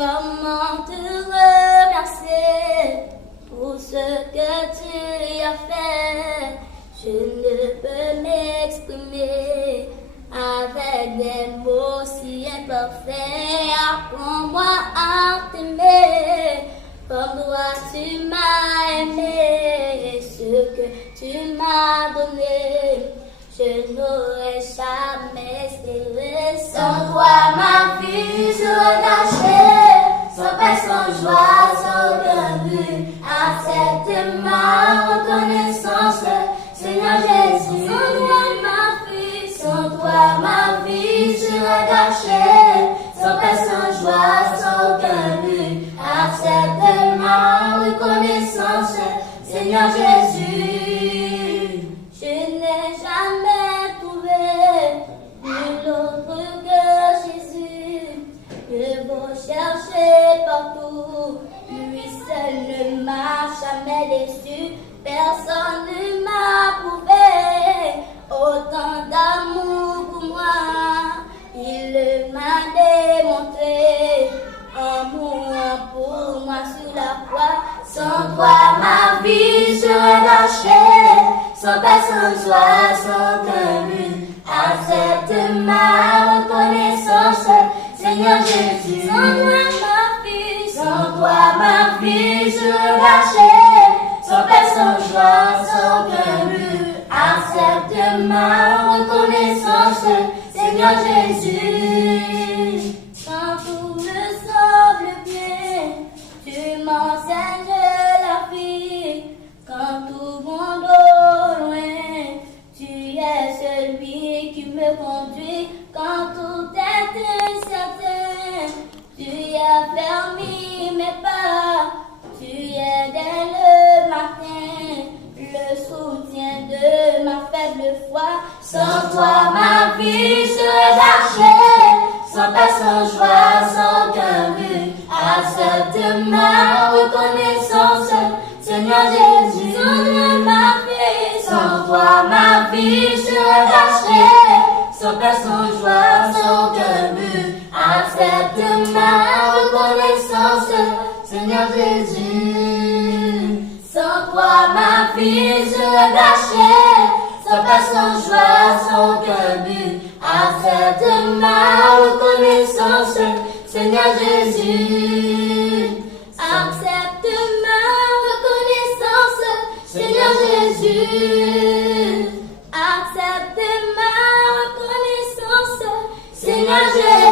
Comment te remercier pour ce que tu as fait? Je ne peux m'exprimer avec des mots si imparfaits. Apprends-moi à t'aimer comme toi tu m'as aimé. Ce que tu m'as donné, je n'aurais jamais espéré. Sans toi, ma vie serait gâchée. Sans paix, sans joie, sans aucun but. Accepte ma reconnaissance, Seigneur Jésus. Sans toi, ma vie serait gâchée. Sans paix, sans joie, sans aucun but. Accepte ma reconnaissance, Seigneur Jésus. Je n'ai jamais trouvé nul autre que Jésus. Je veux chercher partout, lui seul ne m'a jamais déçu. Personne ne m'a prouvé autant d'amour pour moi. Il m'a démontré en mourant pour moi sur la croix. Sans toi, ma vie serait gâchée. Sans paix, sans joie, sans aucun but. Accepte ma reconnaissance, Seigneur Jésus. Sans toi, ma vie serait gâchée. Sans paix, sans joie, sans aucun but. Accepte ma reconnaissance, Seigneur Jésus. Quand tout me semble bien, tu m'enseignes la vie. Quand tout monde au loin, tu es celui qui me conduit. Quand tout est incertain, tu as permis mes pas. Tu es dès le matin, le soutien de ma faible foi. Sans toi, ma vie serait gâchée. Sans paix, sans joie, sans aucun but. Accepte ma reconnaissance, Seigneur Jésus. Sans toi, ma vie serait gâchée. Sans paix, sans joie, sans aucun but. Accepte ma reconnaissance, Seigneur Jésus. Sans toi, ma vie serait gâchée. Sans paix, sans joie, sans aucun but. Accepte ma reconnaissance, Seigneur Jésus. Accepte ma reconnaissance, Seigneur Jésus. Accepte ma reconnaissance, Seigneur Jésus.